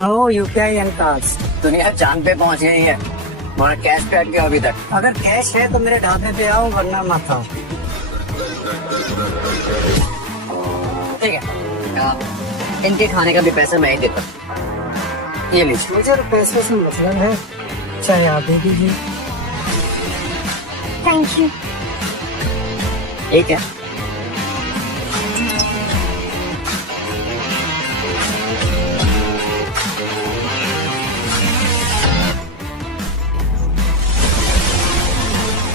O UPI and cards. दुनिया चांद पे पहुंच गई है, वहाँ कैश पे अटके अभी तक। अगर कैश है तो मेरे ढाबे पे आओ, वरना मत आओ। ठीक है, इनके खाने का भी पैसा मैं ही देता हूँ। ये लीजिए। मुझे पैसे से मतलब है, चाहे आप दे दीजिए। Thank you. ठीक है,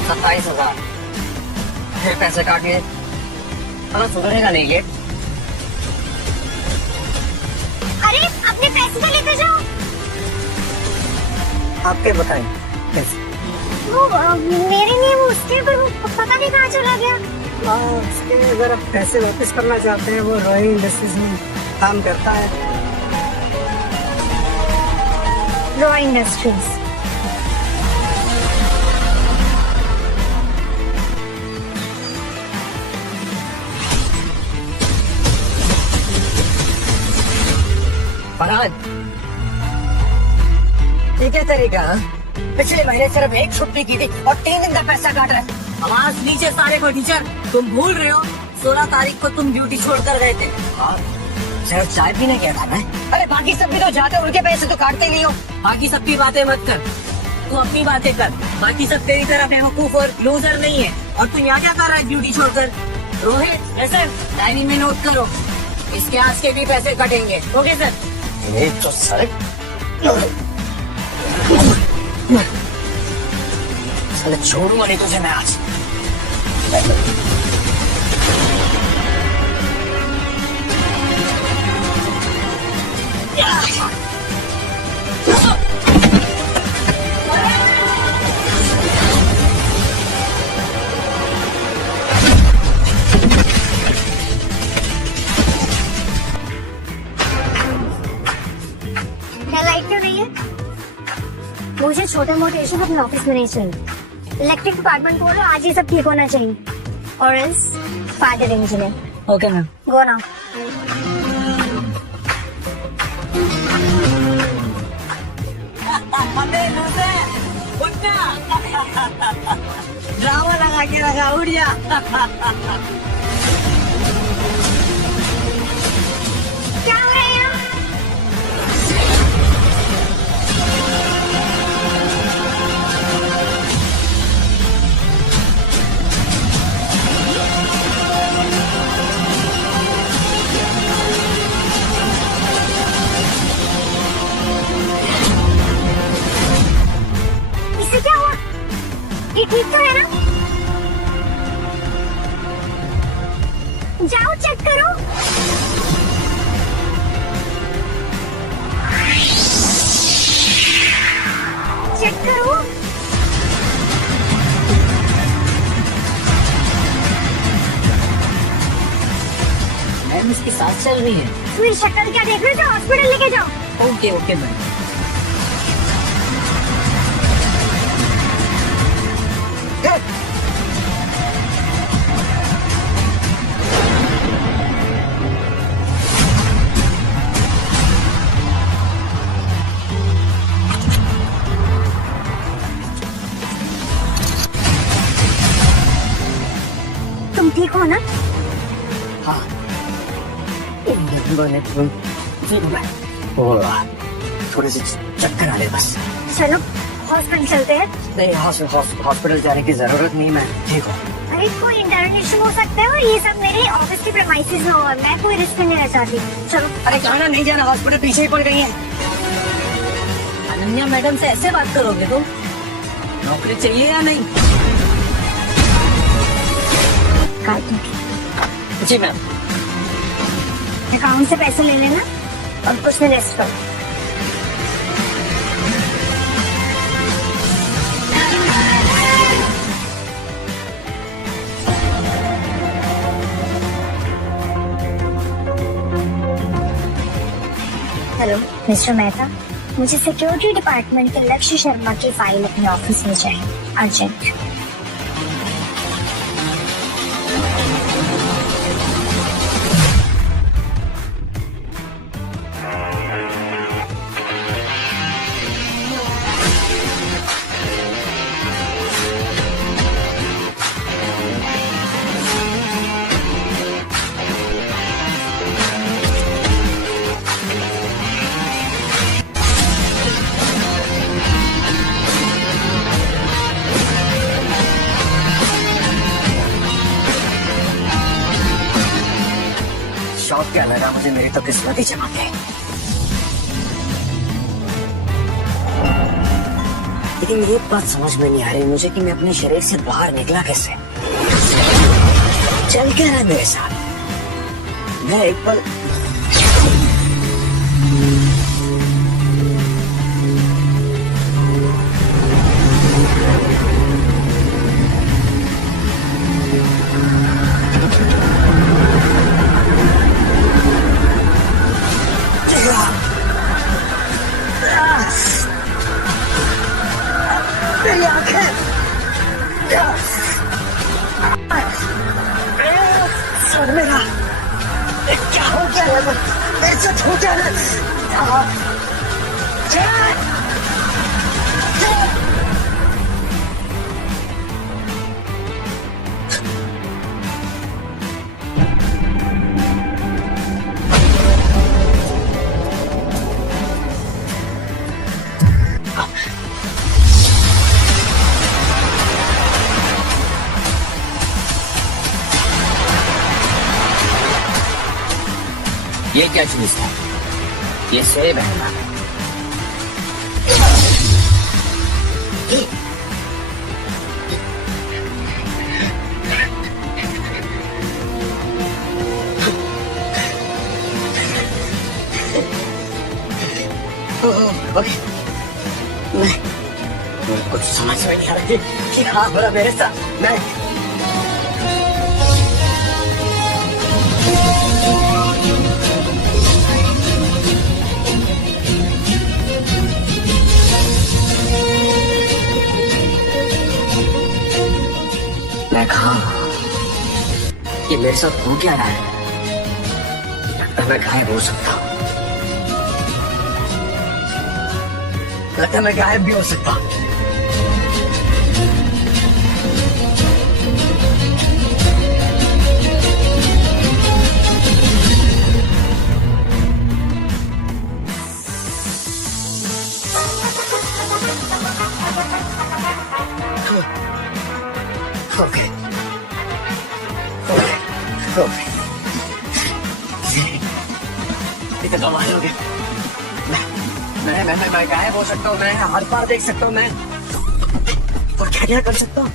₹27,000 फिर पैसे काट लिए। अगर सुधरेगा नहीं ये। अरे अपने पैसे तो लेकर जाओ। आपके बताइए कैसे? वो मेरे लिए वो उसके पर वो पता नहीं कहाँ चला गया। उसके अगर आप पैसे वापस करना चाहते हैं, वो रॉयल इंडस्ट्रीज में काम करता है। रॉय इंडस्ट्रीज। फरहाद, ये क्या तरीका? पिछले महीने सिर्फ एक छुट्टी की थी और 3 दिन का पैसा काट रहे। आवाज नीचे सारे को। टीचर, तुम भूल रहे हो 16 तारीख को तुम ड्यूटी छोड़कर गए थे। सिर्फ चाय पीने गया था मैं। अरे बाकी सब भी तो जाते, उनके पैसे तो काटते नहीं हो। बाकी सबकी बातें मत कर, तू अपनी बातें कर। बाकी सब तेरी तरह बेवकूफ और लूजर नहीं है। और तू यहाँ क्या कर रहा है ड्यूटी छोड़कर? रोहित, ऐसे डायरी में नोट करो, इसके आज के भी पैसे कटेंगे। Okay sir. ये तो साले छोड़ूंगा नहीं तुझे मैं आज। क्या लाइट क्यों नहीं है? मुझे छोटे मोटे इशू अपने ऑफिस में नहीं चाहिए। इलेक्ट्रिक डिपार्टमेंट बोलो आज ये सब ठीक होना चाहिए, और else fire engineer. Okay ma'am. Go now. Drama लगा के रखा, उड़ जा। क्या हो रहा है यहाँ? इससे क्या हुआ? ये ठीक तो है ना? जाओ चेक करो। चेक करो। मैम इसकी सांस चल रही है। मेरी शक्ल क्या देख रहे थे? हॉस्पिटल लेके जाओ। Okay okay ma'am. तुम ठीक हो ना? हाँ, थोड़ी सी चक्कर आ रहे बस। चलो हॉस्पिटल चलते हैं। नहीं, हॉस्पिटल जाने की जरूरत नहीं, मैं ठीक हूँ। अरे कोई इंटरनल इशू हो सकता है, और ये सब मेरे ऑफिस की प्रेमाइसेस में हो, मैं कोई रिस्क नहीं लेना चाहती। चलो। अरे जाना नहीं जाना, हॉस्पिटल पीछे ही पड़ गई है। अनन्या मैडम से ऐसे बात करोगे तुम? नौकरी चाहिए या नहीं? जी मैम। अकाउंट से पैसे ले लेना और कुछ में रेस्ट करो। हेलो मिस्टर मेहता, मुझे सिक्योरिटी डिपार्टमेंट के लक्ष्य शर्मा की फाइल अपने ऑफिस में चाहिए, अर्जेंट। क्या लगा मुझे मेरी तो किस्मत ही चमक गई। लेकिन ये बात समझ में नहीं आ रही मुझे कि मैं अपने शरीर से बाहर निकला कैसे। चल क्या रहा है मेरे साथ? मैं एक पल मेरी आंखें सर मेरा क्या हो गया है? मेरे से छूटा है। ये क्या चीज है? ये सेब है ना? ओके, मैं कुछ समझ में नहीं आ रही कि हाँ बोला मेरे साथ। मैं कहा कि मेरे साथ हो क्या रहा है? लगता है मैं गायब हो सकता हूँ। लगता है मैं गायब भी हो सकता हूँ। Okay. इतना कमाल हो गया। मैं गायब हो सकता हूँ, मैं हर बार देख सकता हूँ, मैं और क्या क्या कर सकता हूँ।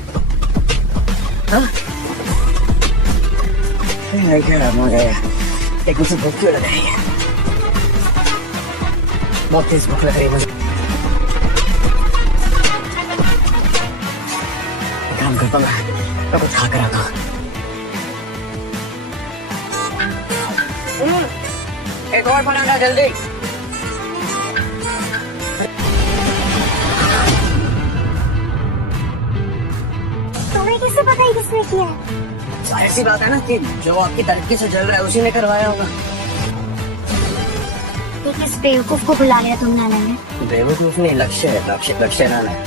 मुझे एक मुझे भूख क्यों लग रही है? बहुत तेज भूख लग रही है मुझे। काम करता मैं कुछ खा कर आता हूँ। एक और बनाना जल्दी। तुम्हें किससे पता है किसने किया है? जाहिर सी बात है ना कि जो आपकी तरक्की से जल रहा है उसी ने करवाया होगा। तो किस बेवकूफ को बुला लिया तुम नाना ने? बेवकूफ नहीं, लक्ष्य है, लक्ष्य नाना है।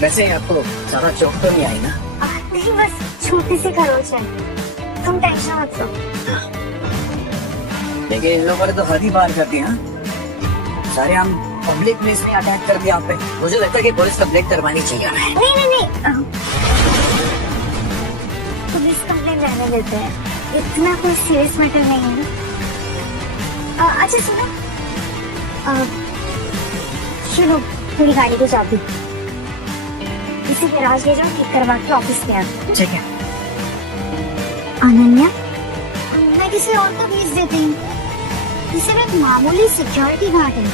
वैसे आपको ज्यादा चौक तो नहीं आई ना? नहीं, बस छोटी सी खरोच है, तुम टेंशन मत लो। लेकिन इन लोगों ने तो हद ही पार कर दी। हाँ, सारे हम पब्लिक में इसने अटैक कर दिया आप पे। मुझे लगता है कि पुलिस कंप्लेंट करवानी चाहिए हमें। नहीं, पुलिस कंप्लेंट रहने देते हैं, इतना कोई सीरियस मैटर नहीं है। अच्छा सुनो, चलो मेरी गाड़ी को चाबी इसी गैराज ले जाओ, ठीक करवा के ऑफिस में आ। ठीक है अनन्या, मैं किसी और को भेज देती हूँ। इसे एक मामूली सिक्योरिटी गार्ड है।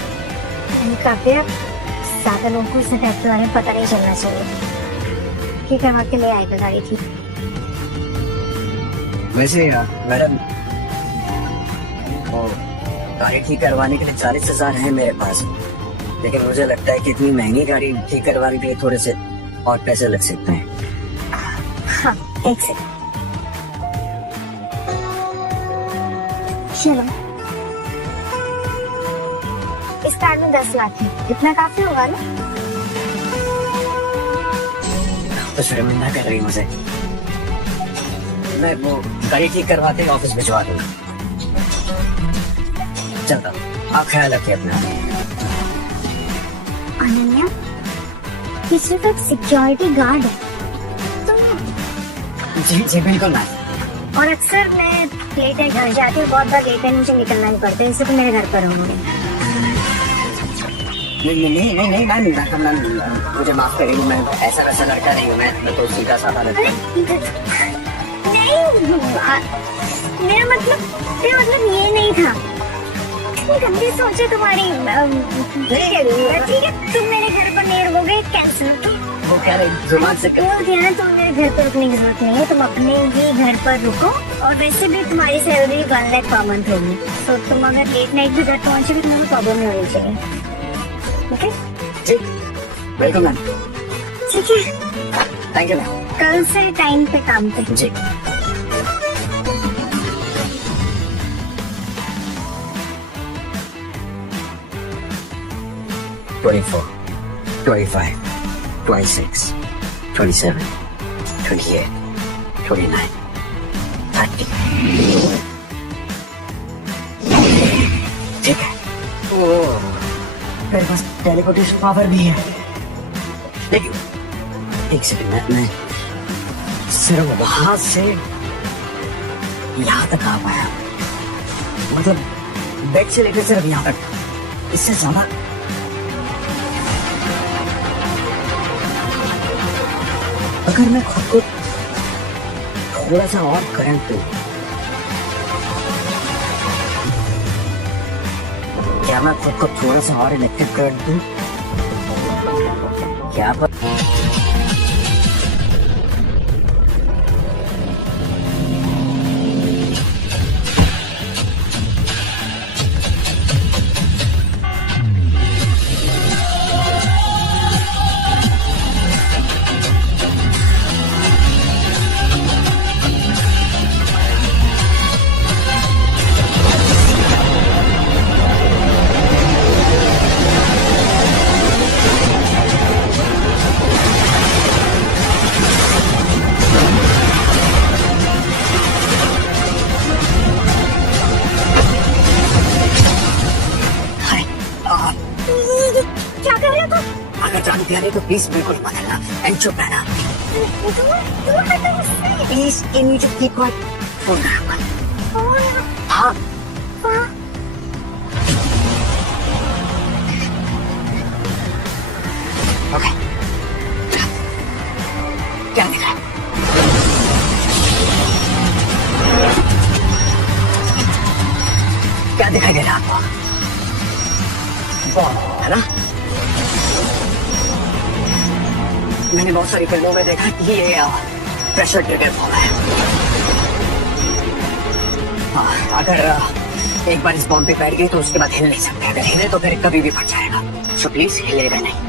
काफी ज्यादा लोगों को इस अटैक के बारे में पता नहीं चलना चाहिए। ठीक करवा के ले आएगा गाड़ी ठीक। वैसे मैडम, गाड़ी ठीक करवाने के लिए 40,000 है मेरे पास, लेकिन मुझे लगता है कि इतनी महंगी गाड़ी ठीक करवाने के लिए थोड़े से और पैसे लग सकते हैं। हाँ, एक सेकंड। चलो, इस कार्ड में 10 लाख है, इतना काफी होगा ना? तो शर्मिंदा कर रही मुझे। मैं वो गाड़ी ठीक करवाते ही ऑफिस भिजवा दूंगा। चलता हूँ, आप ख्याल रखिए अपना। अनन्या, ये सिर्फ एक सिक्योरिटी गार्ड है। जी बिल्कुल मैम। और अक्सर मैं लेट नाइट घर जाती हूँ, बहुत बार लेट नाइट मुझे निकलना ही पड़ता है, इससे तो मेरे घर पर रहूंगी। नहीं मैम, मुझे माफ करिए, मैं ऐसा वैसा लड़का नहीं हूँ, मैं तो सीधा साधा लड़का हूँ। नहीं, मेरा मतलब ये नहीं था। इतनी गंदी सोचे तुम्हारी। ठीक है, तुम मेरे घर पर नहीं रहोगे, कैंसिल। वो कह रहे जुबान से बोल दिया ना, तुम मेरे घर पर रुकने की जरूरत नहीं है, तुम अपने ही घर पर रुको। और वैसे भी तुम्हारी सैलरी 1 लाख पर मंथ होगी, तो तुम अगर लेट नाइट भी घर पहुंचोगे तो मुझे प्रॉब्लम नहीं होनी चाहिए। ओके, ठीक, वेलकम मैम। ठीक है, थैंक यू मैम। कल से टाइम पे काम पे। जी। $24, $25, $26, $27, $28, $29, $30। ठीक है। ओह, मेरे पास टेलीपोर्टेशन पावर भी है, लेकिन एक सेकंड, मैं सिर्फ वहां से यहाँ तक आ पाया, मतलब बेड से लेकर सिर्फ यहाँ तक, इससे ज्यादा अगर मैं खुद को थोड़ा सा और करंट दूं, क्या मैं खुद को थोड़ा सा और इलेक्ट्रिक करंट दूं? क्या पर क्या कर रहे हो तुम? अगर जानती है तो प्लीज बिल्कुल बदलना एंड चुप रहना please. Can you just keep quiet? Phone करूंगा। हाँ, ओके। क्या दिख रहा है? क्या दिखाई दे रहा है आपको? बॉम्ब है ना? मैंने बहुत सारी फिल्मों में देखा कि ये प्रेशर ट्रिगर बॉम्ब है। अगर एक बार इस बॉम्ब पे बैठ गए तो उसके बाद हिल नहीं सकते, अगर हिले तो फिर कभी भी फट जाएगा। सो प्लीज हिलेगा नहीं।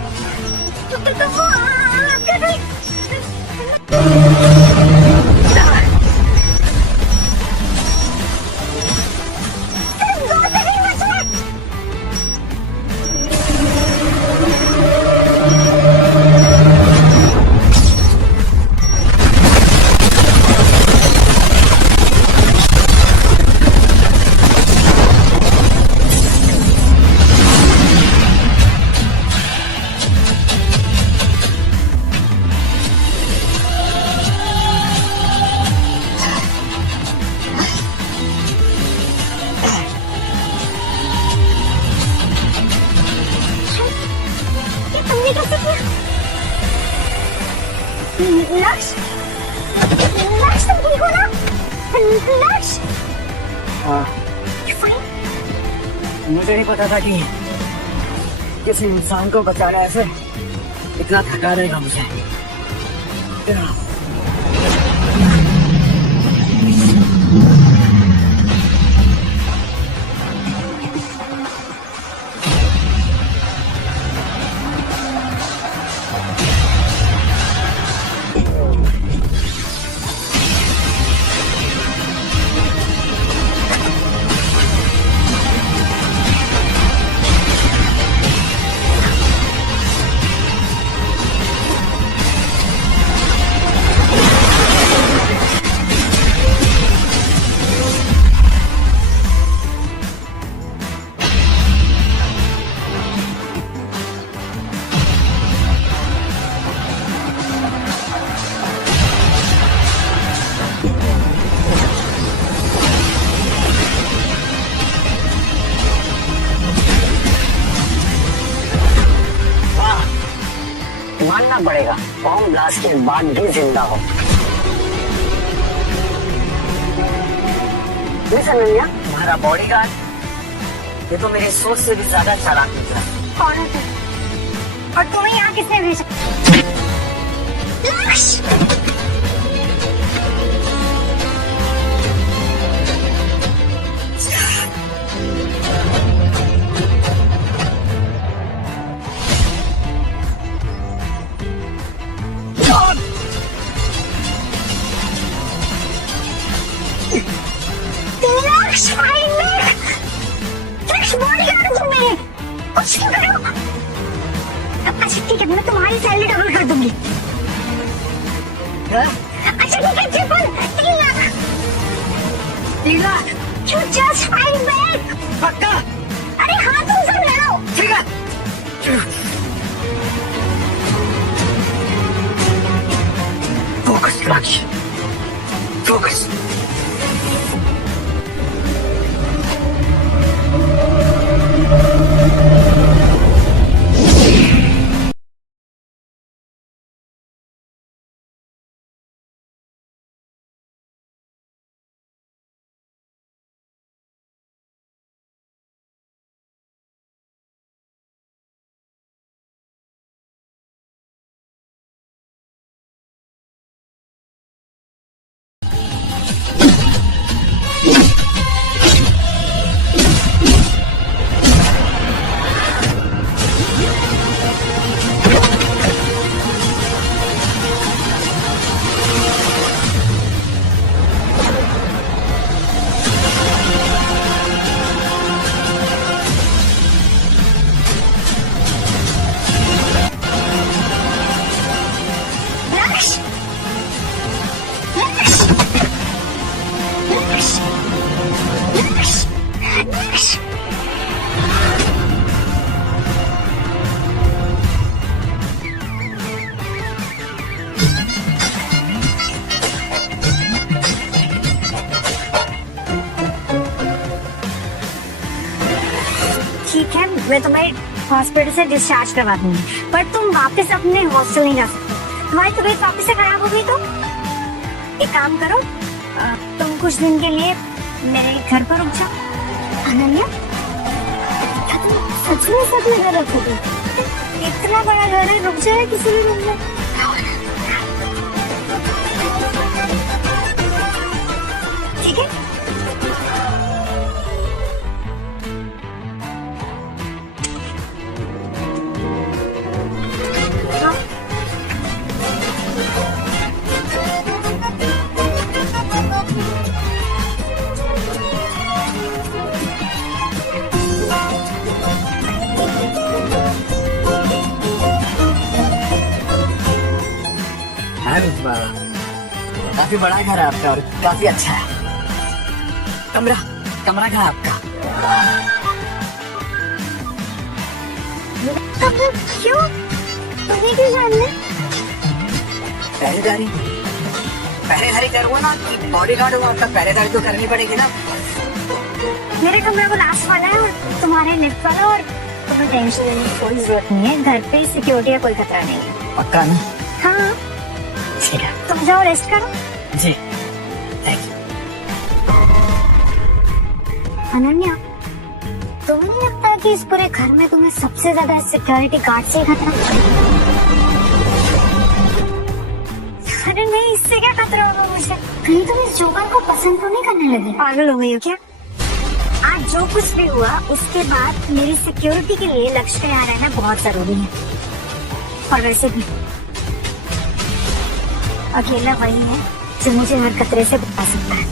लक्ष्य, तुम ठीक हो ना? लक्ष्य, मुझे नहीं पता था कि किसी इंसान को बचाना ऐसे इतना थका देगा मुझे। मानना पड़ेगा बॉम्ब ब्लास्ट के बाद भी जिंदा हो। मिस अनन्या, तुम्हारा बॉडीगार्ड ये तो मेरी सोच से भी ज्यादा चालाक निकला। कौन है तू? और तुम्हें यहाँ किसने भेजा? लक्ष! अच्छा ठीक है, मैं तुम्हारी सैलरी डबल कर दूंगी। अच्छा ठीक है, triple 3 lakh. 3 lakh? You just fight back। पक्का? अरे हाँ, तुम सब लड़ो। ठीक है। फोकस लक्ष्य, फोकस। ठीक है, मैं तुम्हें हॉस्पिटल से डिस्चार्ज करवा दूंगी, पर तुम वापस अपने हॉस्टल नहीं जा सकते। तुम्हारी तबीयत वापस से खराब हो गई तो एक काम करो, तुम कुछ दिन के लिए मेरे घर पर रुक जाओ। अनन्या, क्या तुम सच में सब में घर रखोगे? इतना बड़ा घर है, रुक जाए किसी भी रूम में। ठीक है, काफी बड़ा घर है आपका और काफी अच्छा है। कमरा कमरा कहाँ है आपका? क्यों? तुम्हें क्यों जानना? पहरेदारी करूँगा ना, बॉडीगार्ड हूँ आपका, पहरेदारी तो करनी पड़ेगी ना। मेरे कमरे को लास्ट वाला है और तुम्हारे लिफ्ट वाला, और तुम्हें टेंशन लेने की कोई जरूरत नहीं है। घर पे सिक्योरिटी का कोई खतरा नहीं है। पक्का ना? हाँ ठीक है, तुम जाओ रेस्ट करो। जी थैंक यू। अनन्या, तुम्हें नहीं लगता कि इस पूरे घर में तुम्हें सबसे ज्यादा सिक्योरिटी गार्ड से खतरा? अरे नहीं, इससे क्या खतरा होगा मुझे? कहीं तुम इस जोकर को पसंद तो नहीं करने लगी? पागल हो गई हो क्या? आज जो कुछ भी हुआ उसके बाद मेरी सिक्योरिटी के लिए लक्ष्य का यहाँ रहना बहुत जरूरी है। और वैसे भी अकेला वही है जो मुझे हर खतरे से बचा सकता है।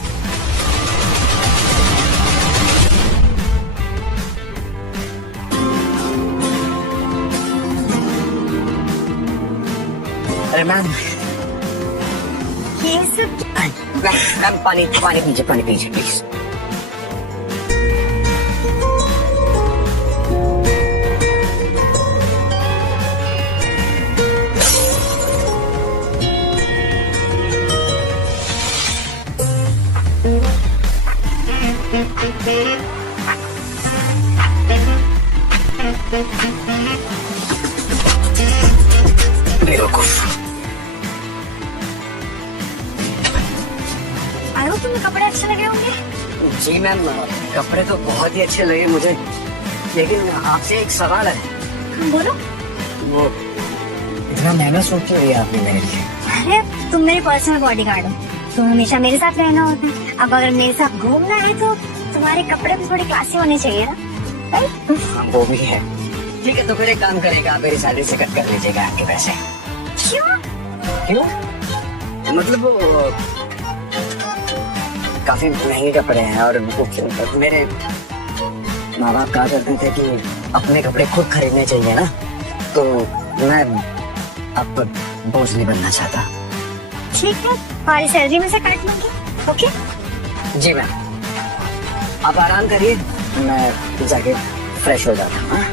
अरे मैम, ये सब मैम पानी पीजिए प्लीज। बेवकूफ। आरो तुम्हें कपड़े अच्छे लगे होंगे। जी मैम, कपड़े तो बहुत ही अच्छे लगे मुझे, लेकिन आपसे एक सवाल है। हाँ, बोलो। वो इतना महंगा सूट क्यों लिया आपने मेरे लिए? अरे तुम मेरे पर्सनल बॉडीगार्ड हो, तुम हमेशा मेरे साथ रहना होता है। अब अगर मेरे साथ घूमना है तो तुम्हारे कपड़े भी थोड़े क्लासी होने चाहिए ना। हाँ, वो भी है। ठीक है, तो फिर एक काम करेगा, आप मेरी सैलरी से कट कर लीजिएगा आपके पैसे। क्यों? क्यों? मतलब वो काफी महंगे कपड़े हैं और मेरे माँ बाप कहा करते थे कि अपने कपड़े खुद खरीदने चाहिए ना, तो मैं अब बोझ नहीं बनना चाहता। ठीक है, हमारी सैलरी में से काट लूंगी। ओके? जी मैम, आप आराम करिए, मैं जाके फ्रेश हो जाता हूँ।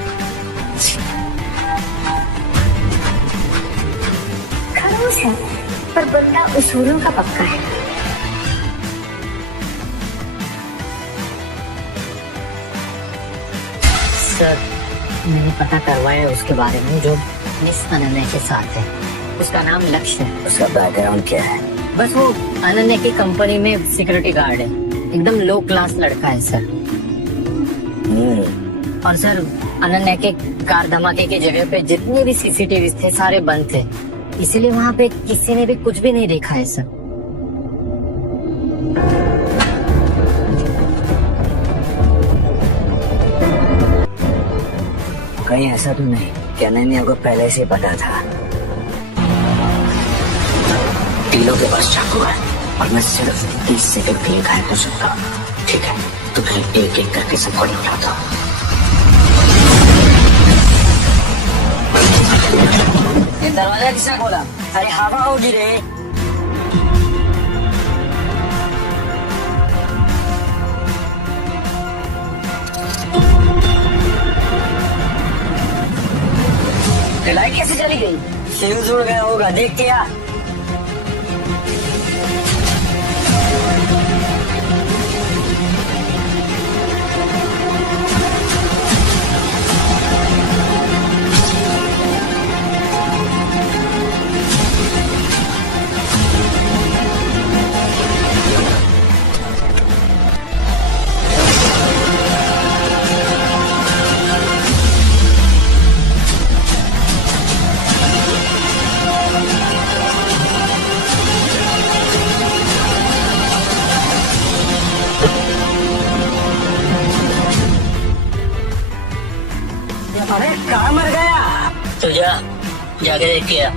खड़ूस है पर बंदा उसूलों का पक्का है। सर, मैंने पता करवाया उसके बारे में जो मिस अनन्या के साथ है। उसका नाम लक्ष्य है। उसका बैकग्राउंड क्या है? बस वो अनन्या की कंपनी में सिक्योरिटी गार्ड है। एकदम लो क्लास लड़का है सर। और सर, अनन्या के कार धमाके की जगह पे जितने भी सीसीटीवी थे सारे बंद थे, इसीलिए वहाँ पे किसी ने भी कुछ भी नहीं देखा है सर। कहीं ऐसा तो नहीं कि अनन्या को पहले से पता था? तीनों के पास चाकू है और मैं सिर्फ 30 सेकंड के लिए घायल हो सकता हूँ। ठीक है, तो मैं एक एक करके सबको निपटाता हूँ। ये दरवाजा किसने खोला? अरे हवा होगी रे। लाइट कैसे चली गई? फ्यूज उड़ गया होगा, देख के आ। अरे कहाँ मर गया? तो जाके देख के आ।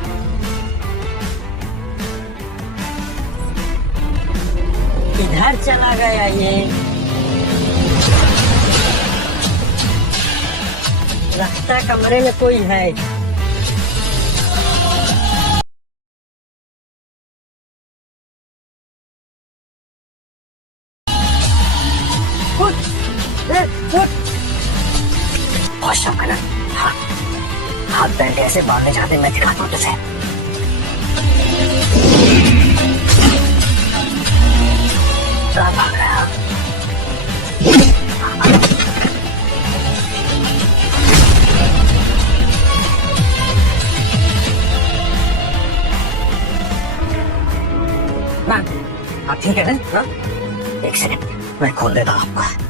इधर चला गया ये। लगता है कमरे में कोई है। बहुत शौक है ना? हाथ पैर कैसे बांधने जाते मैं दिखाता हूँ तुझे। भाग रहा। आप ठीक है ना? एक सेकंड, मैं खोल देता हूँ आपको।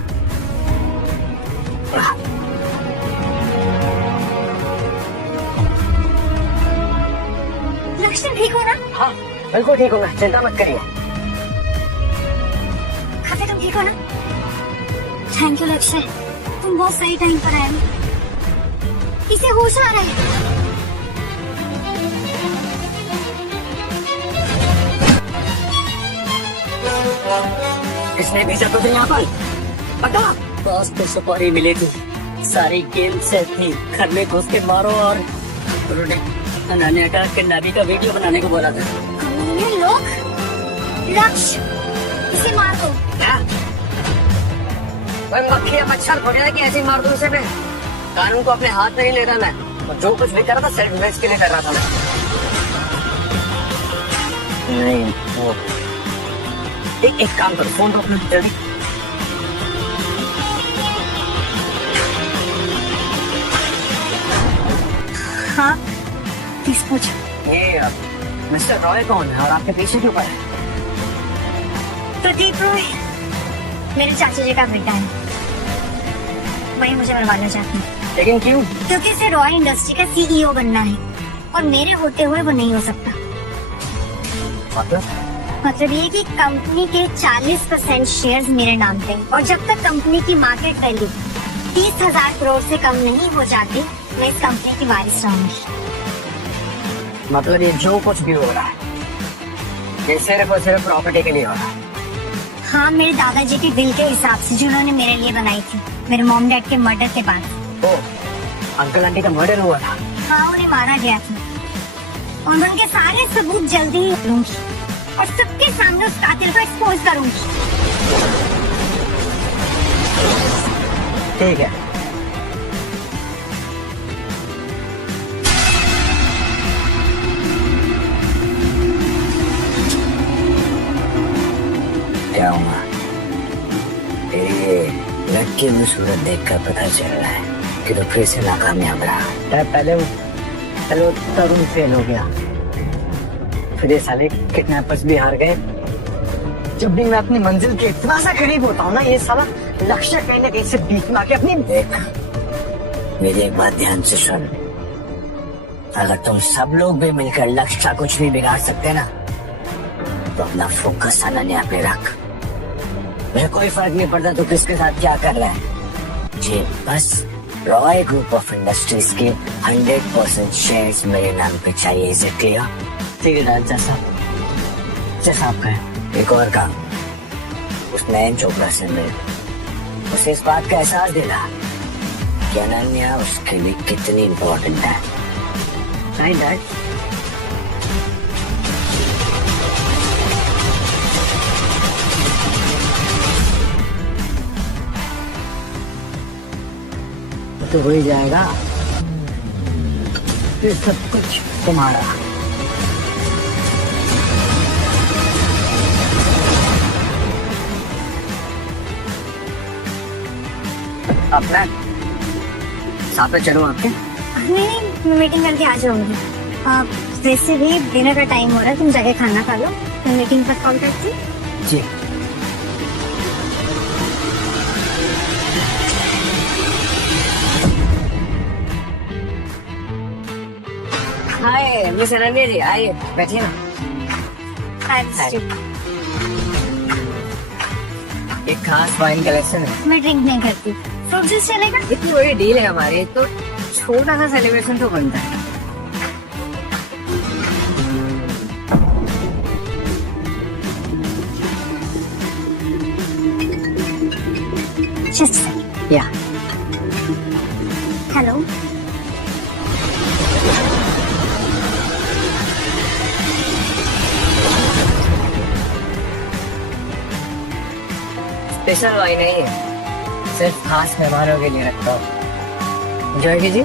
लक्ष्य ठीक हो ना? हाँ, बिल्कुल ठीक हूँ मैं, चिंता मत करिए। खाते तुम ठीक हो ना? थैंक यू लक्ष्य, तुम बहुत सही टाइम पर आए। इसे होश आ रहा है। इसने भेजा तुझे यहाँ पर? बता। बॉस को सुपारी मिली थी, सारी गेम से थी। घर में घुस के मारो और अनन्या का किडनैपिंग का वीडियो बनाने को बोला था। कमीने लोग, लक्ष्य इसे मार दो। क्या? कोई मक्खी या मच्छर थोड़ी ना कि ऐसे ही मार दूं उसे मैं। कानून को अपने हाथ में ही ले रहा मैं, और जो कुछ भी कर रहा था सेल्फ डिफेंस के लिए कर रहा था मैं। नहीं, वो एक काम करो, फोन तो अपना जल्दी। हाँ, प्लीज पूछो। ये मिस्टर रॉय कौन है और आपके पीछे क्यों पड़ा है? प्रदीप रॉय मेरे चाचा जी का बेटा है, वही मुझे मरवाना चाहते हैं। लेकिन क्यों? क्योंकि इसे रॉय इंडस्ट्री का सीईओ बनना है और मेरे होते हुए वो नहीं हो सकता। मतलब ये कि कंपनी के 40% शेयर्स मेरे नाम पे, और जब तक कंपनी की मार्केट वैल्यू 30,000 करोड़ से कम नहीं हो जाती, मैं इस कंपनी की वारिस रहूंगी। मतलब ये जो कुछ भी हो रहा है ये सिर्फ और सिर्फ प्रॉपर्टी के लिए हो रहा है? हाँ, मेरे दादाजी के दिल के हिसाब से जो उन्होंने मेरे लिए बनाई थी, मेरे मॉम डैड के मर्डर के बाद। ओ, अंकल आंटी का मर्डर हुआ था? हाँ, उन्हें मारा गया था और मैं उनके सारे सबूत जल्दी ही लूंगी और सबके सामने उस कातिल को एक्सपोज करूंगी। ठीक है। क्या हुआ? तेरी लग की वो सूरत देखकर पता चल रहा है कि तो फिर से नाकामयाब रहा। पहले वो तरुण फेल हो गया, फिर ये साले किडनैपर्स भी हार गए। जब भी मैं अपनी मंजिल के इतना सा करीब होता हूँ ना, ये साला लक्ष्य कहीं ना कहीं से बीच में आके अपनी। देख, मेरी एक बात ध्यान से सुन, अगर तुम सब लोग भी मिलकर लक्ष्य का कुछ भी बिगाड़ सकते ना, तो अपना फोकस सालाने पे रख। मुझे कोई फर्क नहीं पड़ता तू किसके साथ क्या कर रहा है, जी बस रॉय ग्रुप ऑफ इंडस्ट्रीज के 100% शेयर्स मेरे नाम पे चाहिए। इसे क्लियर? ठीक है जैसा आप कहें। एक और काम, उस नयन चोपड़ा से मिल, उसे इस बात का एहसास दिला कि अनन्या उसके लिए कितनी इम्पोर्टेंट है। Right dad? तो हो ही जाएगा, फिर सब कुछ तुम्हारा। अपना साथ में चलो आपके। नहीं, मैं मीटिंग करके आ जाऊंगी। वैसे भी डिनर का टाइम हो रहा है, तुम जाके खाना खा लो, मैं मीटिंग पर कॉल करती हूँ। जी। हाय मिस अनन्या जी, आइए बैठिए ना। एक खास वाइन कलेक्शन है। मैं ड्रिंक नहीं करती, फ्रूट जूस चलेगा? इतनी बड़ी डील है हमारी, तो छोटा सा सेलिब्रेशन तो बनता है। या हेलो, स्पेशल वाइन नहीं है, सिर्फ खास मेहमानों के लिए रखता हूँ। एंजॉय कीजिए।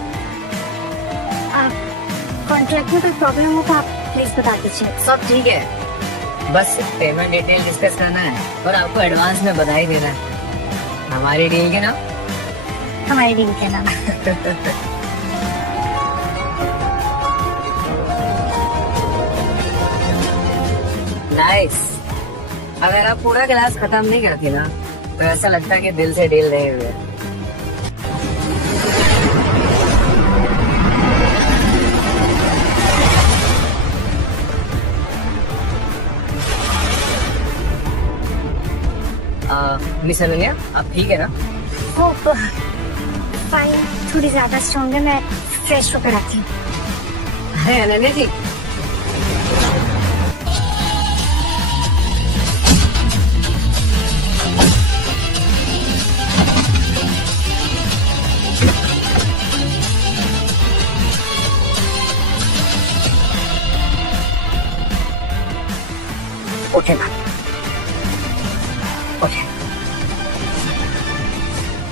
कॉन्ट्रैक्ट में कोई प्रॉब्लम हो तो आप प्लीज बता दीजिए। सब ठीक है, बस पेमेंट डिटेल डिस्कस करना है और आपको एडवांस में बधाई देना है हमारी डील के नाम। हमारे डील के नाम। नाइस। अगर आप पूरा गिलास खत्म नहीं करती ना, तो ऐसा लगता है कि दिल से डील नहीं हुए। मिस अनन्या, आप ठीक है ना? होप फाइन, थोड़ी ज्यादा स्ट्रॉन्ग है, मैं फ्रेश होकर आती हूँ। अरे अनन्या जी, उठे ना, उठे,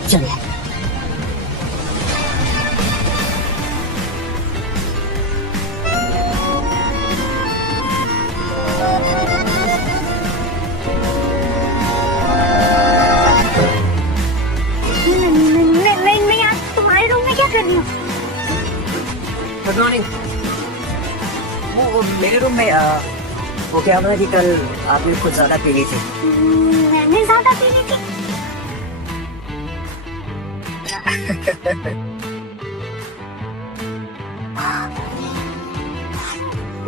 चलिए। मैं यहाँ तुम्हारे रूम में क्या कर रही हूँ? Good morning. वो मेरे रूम में वो क्या हुआ कि कल आपने कुछ ज्यादा पी ली थी। मैंने ज्यादा पी ली थी।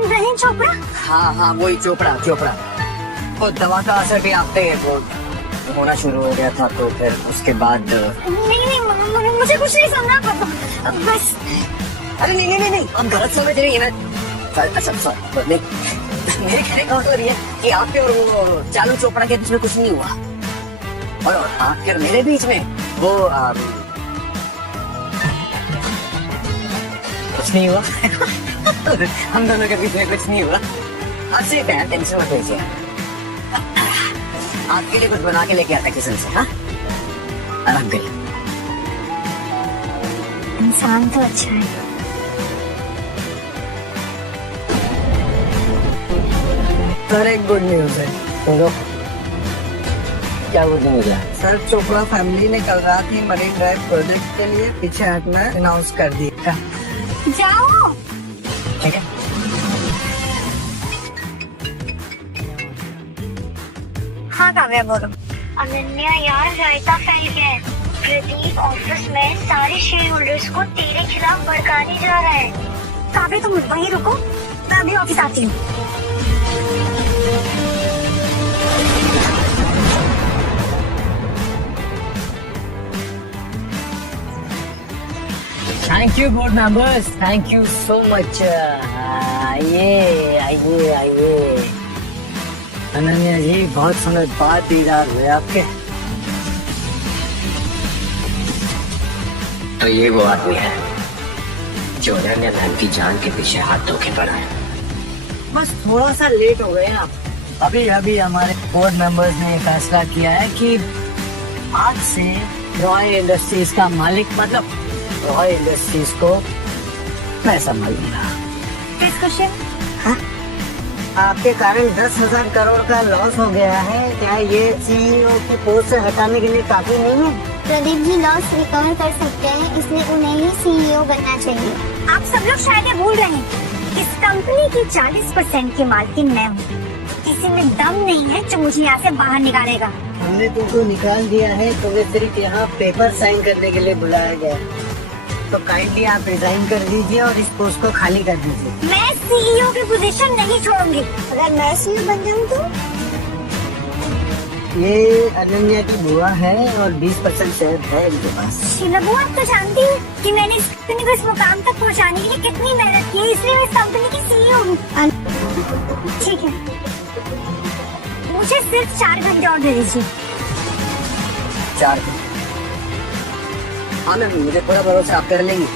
रहीम चोपड़ा। हाँ वही चोपड़ा। वो दवा का असर भी आप पे वो होना शुरू हो गया था, तो फिर उसके बाद नहीं, मुझे कुछ नहीं समझना पता बस। अरे नहीं आप गलत समझ रही है ना। अच्छा सॉरी, मेरे कहने का मतलब ये है कि आपके और वो चालू चोपड़ा के बीच में कुछ नहीं हुआ, और आपके और मेरे बीच में वो कुछ नहीं हुआ। हम दोनों के बीच में कुछ नहीं हुआ। आप से टेंशन मत लीजिए, आपके लिए कुछ बना के लेके आता किचन से। हाँ आराम करिए। इंसान तो अच्छा है। सर एक गुड न्यूज है। तो क्या गुड न्यूज है? सर चोपड़ा फैमिली ने कल रात ही मरीन ड्राइव प्रोजेक्ट के लिए पीछे हटना अनाउंस कर दिया। जाओ। ठीक है। हाँ काव्या बोलो। अनन्या यार रायता फैल गया है। प्रदीप ऑफिस में सारे शेयर होल्डर्स को तेरे खिलाफ भड़काने जा रहा है। काव्या तुम वहीं रुको, मैं अभी ऑफिस आती हूँ। Thank you board members, thank you so much. आइए। अनन्या जी, बहुत समय बाद दीदार हुए आपके। तो ये वो आदमी है जो अनन्या मैम की जान के पीछे हाथ धोखे पड़ा है। बस थोड़ा सा लेट हो गए आप। अभी हमारे बोर्ड मेंबर्स ने फैसला किया है कि आज से रॉय इंडस्ट्रीज का मालिक, मतलब रॉय इंडस्ट्रीज को मैं संभालूंगा। किस खुशी? आपके कारण 10,000 करोड़ का लॉस हो गया है। क्या ये सीईओ की पोस्ट से हटाने के लिए काफी नहीं है? प्रदीप जी लॉस रिकवर कर सकते हैं, इसलिए उन्हें ही सीईओ बनना चाहिए। आप सब लोग शायद ये भूल रहे हैं, इस कंपनी की 40% की मालकिन मैं हूँ। किसी में दम नहीं है जो मुझे यहाँ से बाहर निकालेगा। हमने तुमको निकाल दिया है, तुम्हें सिर्फ यहाँ पेपर साइन करने के लिए बुलाया गया है। तो काइंडली आप रिजाइन कर दीजिए और इस पोस्ट को खाली कर दीजिए। मैं सीईओ की पोजीशन नहीं छोड़ूंगी। अगर मैं सीईओ बन जाऊँ तो? ये अनन्या की बुआ है और 20% शेयर है इनके पास। शीला बुआ, आप तो जानती है कि मैंने इस कंपनी को इस मुकाम तक पहुँचाने के लिए कितनी मेहनत की है, इसलिए मैं इस कंपनी की सीईओ हूँ। ठीक है, मुझे सिर्फ 4 घंटे और दे दीजिए। 4 घंटे? हाँ मैम, मुझे पूरा भरोसा आप कर लेंगी।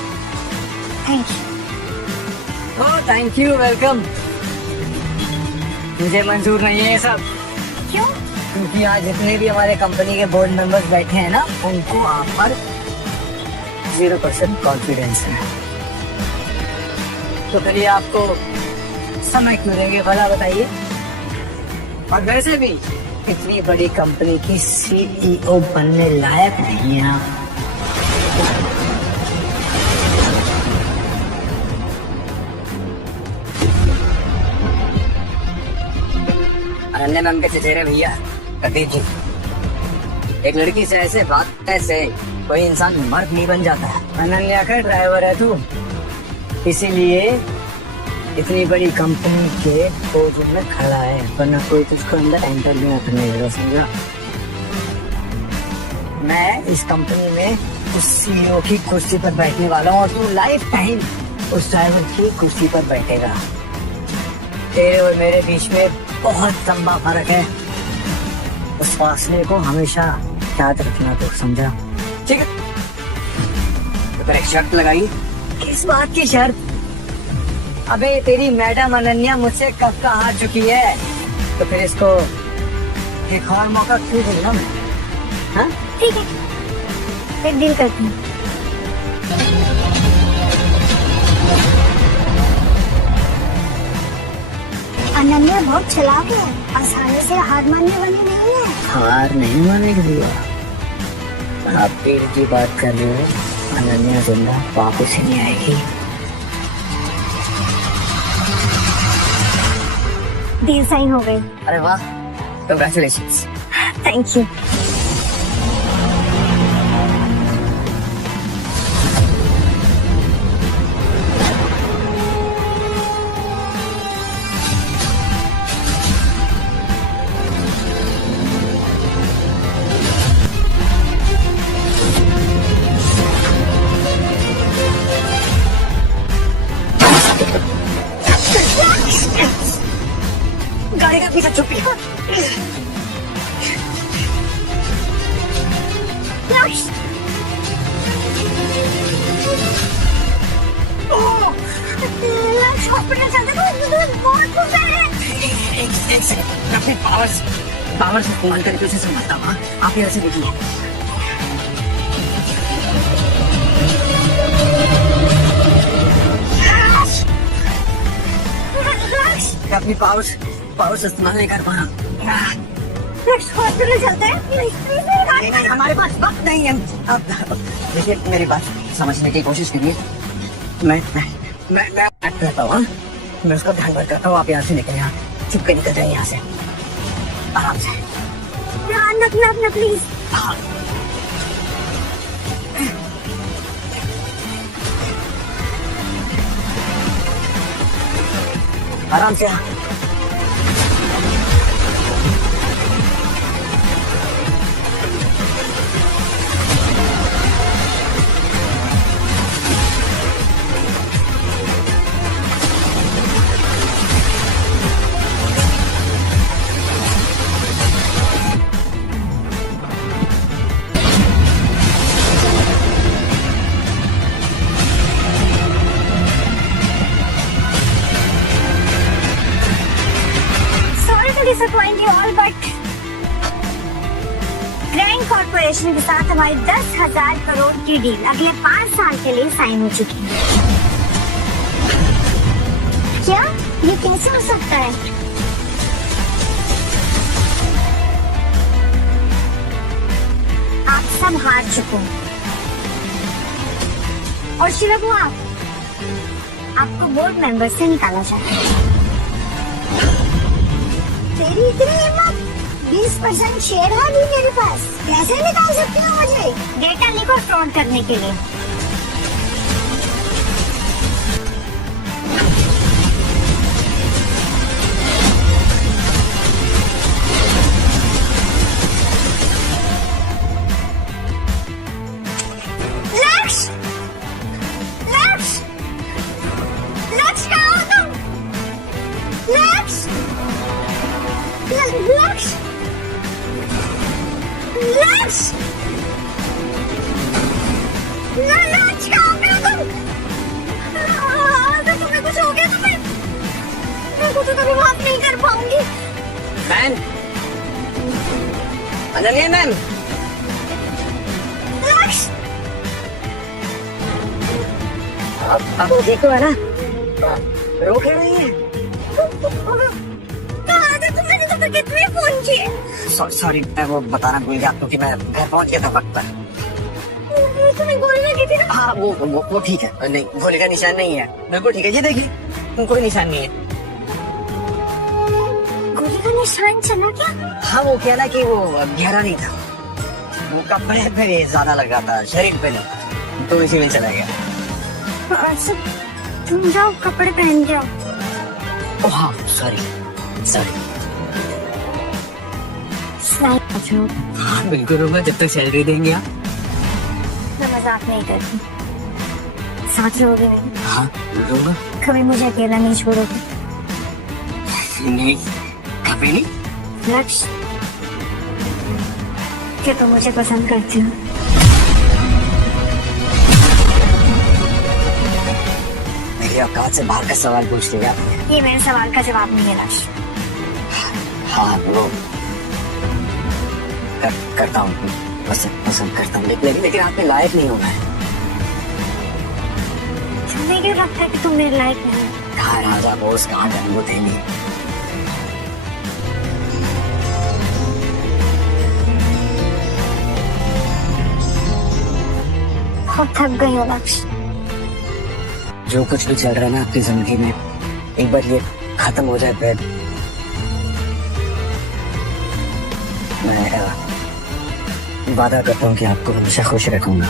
Thank you. Oh thank you, welcome. मुझे मंजूर नहीं है ये सब। क्यों? क्योंकि यहाँ जितने भी हमारे कंपनी के बोर्ड मेंबर्स बैठे हैं ना, उनको आप पर 0% कॉन्फिडेंस है। तो फिर ये आपको समय क्यों देंगे भला बताइए? और वैसे भी इतनी बड़ी कंपनी की सीईओ बनने लायक नहीं है आप। अनन्या मैम के चचेरे भैया प्रदीप जी, एक लड़की से ऐसे बात कैसे कोई इंसान मर्द नहीं बन जाता है। अनन्या का ड्राइवर है तू, इसीलिए इतनी बड़ी कंपनी के पोर्ट में खड़ा है, वरना कोई तुझको अंदर एंटर भी ना करने देगा, समझा? मैं इस कंपनी में उस सीईओ की कुर्सी पर बैठने वाला हूँ और तू लाइफ टाइम उस ड्राइवर की कुर्सी पर बैठेगा। तेरे और मेरे बीच में बहुत लंबा फर्क है, उस फासले को हमेशा याद रखना, तो समझा? ठीक है, तो फिर एक शर्त लगाई। किस बात की शर्त? अबे तेरी मैडम अनन्या मुझसे कब का हार चुकी है, तो फिर इसको एक और मौका क्यों दूंगा मैं? हाँ ठीक है, फिर डील करती हूँ। अनन्या बहुत चालाक है, आसानी से हार मानने वाली नहीं है। हार नहीं मानेगी बुआ। आप पेड़ की बात कर रहे हो, अनन्या जिंदा वापस ही नहीं आएगी। डील साइन हो गई। अरे वाह, कंग्रेचुलेशंस। Thank you. गाड़ी का पीछे छुपी। लक्ष्य, लक्ष्य हॉस्पिटल चलते बहुत खुश है। एक सेकंड, मैं अपने पावर से इस्तेमाल करके उसे संभालता हूँ। आप यहाँ से देखिए। मैं अपनी पावर से इस्तेमाल नहीं कर पा रहा। हॉस्पिटल चलते हैं। नहीं, हमारे पास वक्त नहीं है। अब देखिए, मेरी बात समझने की कोशिश करिए। मैं एक्ट करता हूँ। मैं उसका ध्यान रखता हूँ। आप यहाँ से निकले, यहाँ चुप के निकल जाए यहाँ से, आराम से। ध्यान रखना अपना प्लीज। हाँ। आराम से। disappoint you all, but grand corporation के साथ हमारी 10,000 करोड़ की डील अगले 5 साल के लिए साइन हो चुकी है। क्या ये कैसे हो सकता है? आप सब हार चुके हो और सिर्फ वो आपको बोर्ड मेंबर से निकाला जाए। तेरी इतनी हिम्मत, 20% शेयर है भी मेरे पास, कैसे निकाल सकती हो मुझे? डेटा लीक और फ्रॉड करने के लिए। लक्ष्य, लक्ष्य, लक्ष्य कहाँ हो तुम? लक्ष्य, लक्ष्य, लक्ष्य, लक्ष्य कहाँ पे हो तुम? अगर तुम्हें कुछ हो गया तो मैं को तो कभी माफ नहीं कर पाऊंगी। मैम, अनन्या मैम, लक्ष्य, अब ठीक तो है ना? रो क्यों रही है? कहाँ थे तुम? मैंने तो कितने फोन किए। सॉरी, मैं वो बताना भूल गया आपको कि मैं घर पहुंच गया था वक्त पर। तुम्हें गोली लगी थी ना? हाँ, वो ठीक है। नहीं, गोली का निशान नहीं है, बिल्कुल ठीक है। ये देखिए, कोई निशान नहीं है। गोली का निशान चला क्या? हाँ, वो क्या ना कि वो गहरा नहीं था, वो कपड़े पे ज्यादा लगा था, शरीर पे नहीं, तो इसी में चला गया। अच्छा, तुम जाओ कपड़े पहन के आओ। ओ हाँ, सॉरी। हाँ, बिल्कुल होगा, जब तक सैलरी देंगे आप। मैं मजाक नहीं करती, साथ रहोगे नहीं? हाँ, दूंगा। कभी मुझे अकेला नहीं छोड़ोगे? नहीं, कभी नहीं। लक्ष्य, क्या तुम मुझे पसंद करती हो? मेरी औकात से बाहर का सवाल पूछ लिया आपने। ये मेरे सवाल का जवाब नहीं है लक्ष्य। हाँ, वो करता हूँ, पसंद करता हूँ, लेकिन आपके लायक नहीं होना है। तुम्हें क्यों लगता है कि तुम मेरे लायक नहीं? कहाँ राजा बोस, कहाँ गंगू तेली। बहुत थक गई हो लक्ष्य। जो कुछ भी चल रहा है ना आपकी जिंदगी में, एक बार ये खत्म हो जाए मैं वादा करता हूँ कि आपको हमेशा खुश रखूंगा।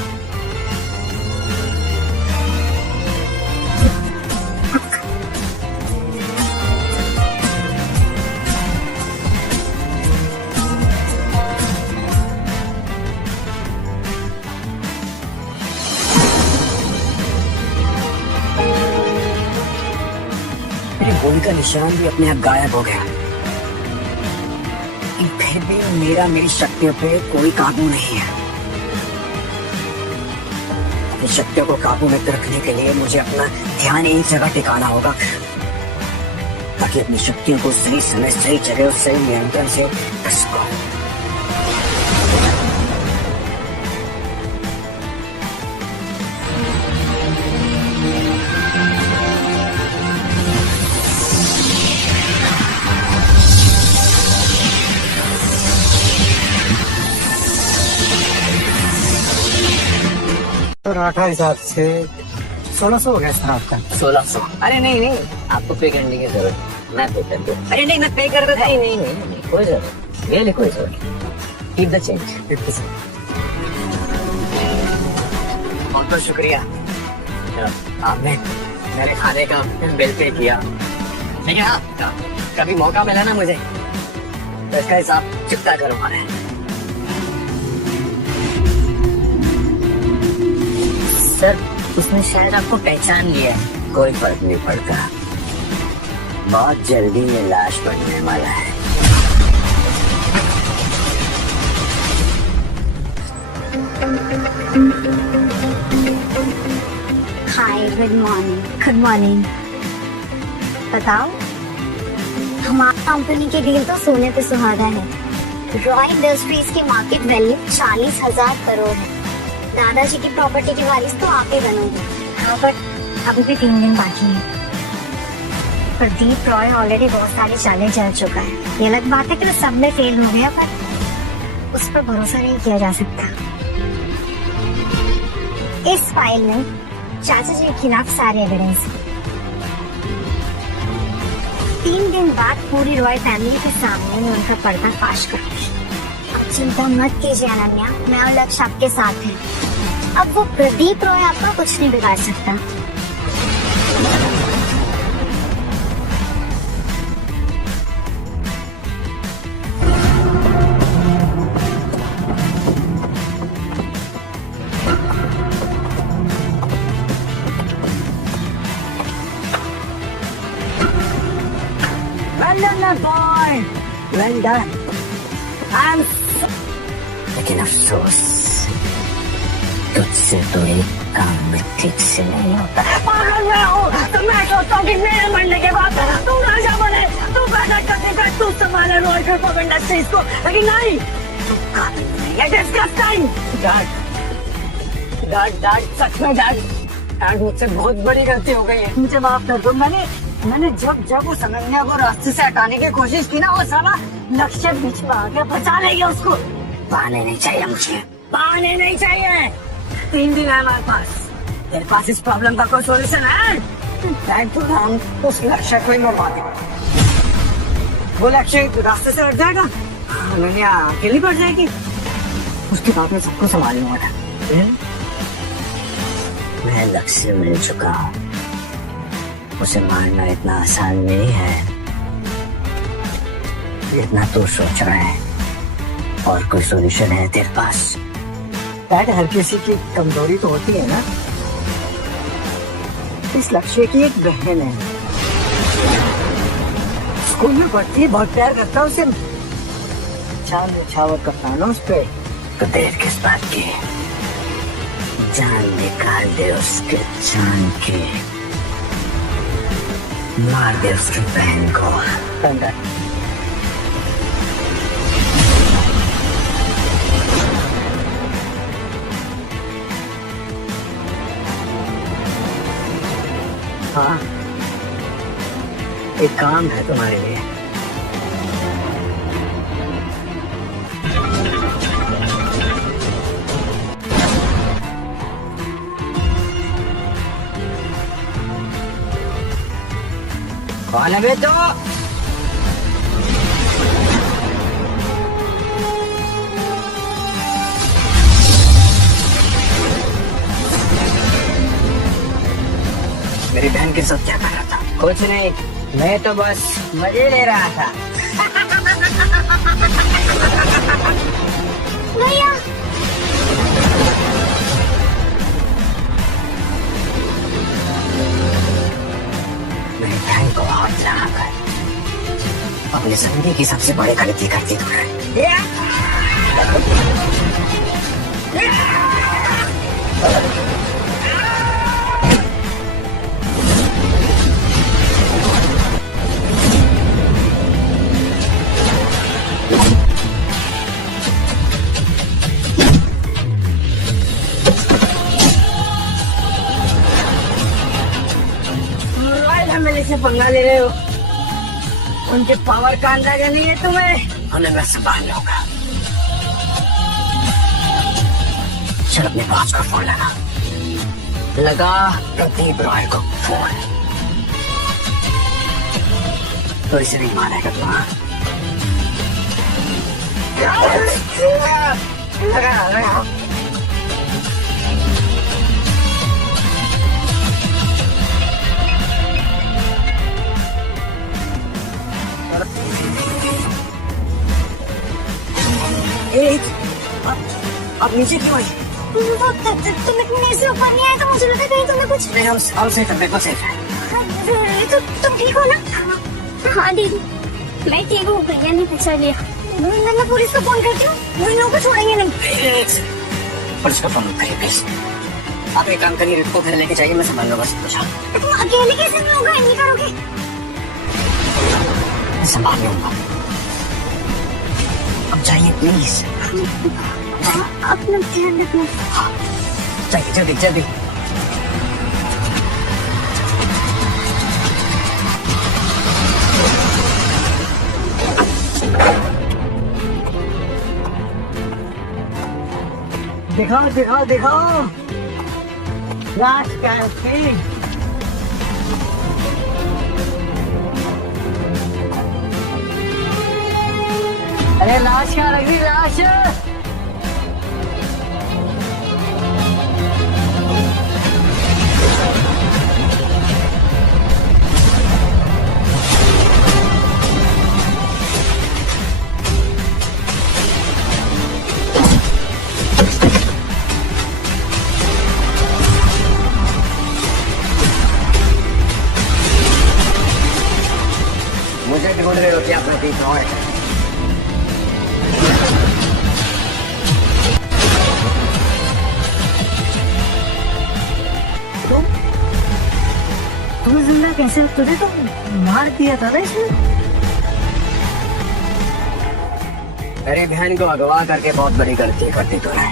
मेरी गोली का निशान भी अपने आप गायब हो गया, फिर भी मेरी शक्तियों पे कोई काबू नहीं है। अपनी शक्तियों को काबू में रखने के लिए मुझे अपना ध्यान एक जगह टिकाना होगा, ताकि अपनी शक्तियों को सही समय, सही जगह और सही नियंत्रण से कर सकूं। तो 18 हिसाब से 1600 हो गया सर आपका। 1600? अरे नहीं, आपको पे करने की जरूरत, मैं पे कर दूं। अरे नहीं, मैं पे कर देता। नहीं, कोई जरूरत, ये कोई जरूरत। Keep the change. बहुत बहुत शुक्रिया, आपने मेरे खाने का बिल पे किया। लेकिन हाँ, कभी मौका मिला ना मुझे तो इसका हिसाब चुकता करूंगा मैं। सर, उसने शायद आपको पहचान लिया है। कोई फर्क नहीं पड़ता, बहुत जल्दी ये लाश बनने वाला है। हाय, गुड मॉर्निंग। बताओ, हमारी कंपनी की डील तो सोने पे सुहागा है। रॉय इंडस्ट्रीज की मार्केट वैल्यू 40,000 करोड़ है। दादाजी की प्रॉपर्टी की वारिस तो आप ही बनोगे। हाँ, बट अभी भी 3 दिन बाकी है। प्रदीप रॉय ऑलरेडी बहुत सारी चालें चल चुका है। ये अलग बात है कि वो सब में फेल हो गया, पर उस पर भरोसा नहीं किया जा सकता। इस फाइल में चाचा जी के खिलाफ सारे एविडेंस हैं। 3 दिन बाद पूरी रॉय फैमिली के सामने मैं उनका पर्दाफाश करूंगी। चिंता मत कीजिए अनन्या, मैं और लक्ष्य आपके साथ हैं। अब वो प्रदीप रॉय आपका कुछ नहीं बिगाड़ सकता। boy, well done. लेकिन अफसोस, तुझसे तो एक काम में ठीक से नहीं होता। पागल मैं हूँ तो मैं सोचता हूँ कि मेरे मरने के बाद तू राजा बने, तू पैदा करने, तू संभाले रॉय ग्रुप ऑफ इंडस्ट्रीज को। लेकिन नहीं, तू काबिल नहीं है। डिस्गस्टिंग। डैड, सच में डैड मुझसे बहुत बड़ी गलती हो गई है, मुझे माफ कर दो। मैंने जब उस अनन्या को रास्ते से हटाने की कोशिश की ना, वो साला लक्ष्य बीच में आ गया। बचा लेंगे उसको। पाने नहीं चाहिए मुझे, पाने नहीं चाहिए। 3 दिन है हमारे पास, तेरे पास इस प्रॉब्लम का कोई सोल्यूशन है? तो हम उस लक्ष्य को ही मरवा देंगे। वो लक्ष्य रास्ते से हट जाएगा, अनन्या अकेली पड़ जाएगी, उसके बाद में सबको संभाल लूंगा। मैं लक्ष्य मिल चुका हूँ, उसे मारना इतना आसान नहीं है जितना तू सोच रहा है। और कोई सॉल्यूशन है तेरे पास? डैड, हर किसी की कमजोरी तो होती है ना। इस लक्ष्य की एक बहन है, स्कूल में पढ़ती है, बहुत प्यार करता है उसे, चांद छावर करता है ना उस पे। तो देर किस बात की, जान निकाल दे उसके जान की, मार दे उसकी बहन को। हाँ, एक काम है तुम्हारे लिए। कौन है बे तू? मेरी बहन के साथ क्या कर रहा था? कुछ नहीं, मैं तो बस मजे ले रहा था। भैया मेरी बहन को हाथ लगाकर अपनी जिंदगी की सबसे बड़ी गलती करती तू है। मेरे से पंगा ले रहे हो, उनके पावर का अंदाजा नहीं है तुम्हें? उन्हें मैं संभाल लूंगा। चल अपने बॉस को फोन लगा प्रदीप रॉय को फोन। तो इसे नहीं मारेगा तू? लगा अब नीचे क्यों आई? तुम इतनी देर से ऊपर नहीं आए तो मुझे लगा कहीं तुम्हें कुछ। नहीं, हम सेफ है, बिल्कुल सेफ है। तो तुम ठीक हो ना? हाँ दीदी मैं ठीक हूँ, भैया ने बचा लिया। मैं पुलिस को फोन करती हूँ, वो इन लोगों को छोड़ेंगे नहीं। पुलिस को फोन करिए प्लीज। आप एक काम करिए, को घर लेके जाइए, मैं संभाल लूंगा सब कुछ। तुम अकेले कैसे लोग नहीं करोगे? मैं संभाल लूंगा। अब जाइए प्लीज। अपना ध्यान रखना। जाइए जल्दी जल्दी। दिखाओ दिखाओ दिखाओ, लाश क्या है उसकी? अरे लाश क्या लग रही, लाश? मुझे ढूंढ रहे हो क्या प्रदीप रॉय? तुम्हें जिंदा कैसे? तुझे तो मार दिया था ना इसने। मेरी बहन को अगवा करके बहुत बड़ी गलती करती तो है।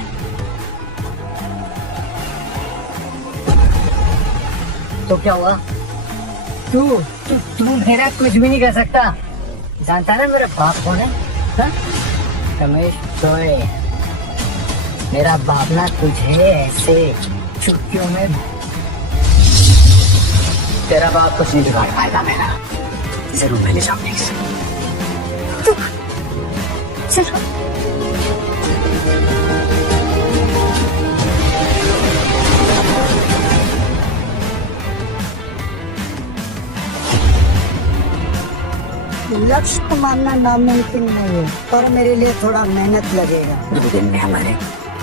तो क्या हुआ? तू मेरा कुछ भी नहीं कर सकता। जानता ना मेरा बाप कौन है? हाँ? रमेश रॉय। मेरा बाप ना तुझे ऐसे चुटकियों में। तेरा बाप कुछ नहीं बिगाड़ पाएगा मेरा। जरूर मैंने सामने चलो लक्ष्य को मानना नामुमकिन नहीं है, पर मेरे लिए थोड़ा मेहनत लगेगा। 2 दिन में हमारे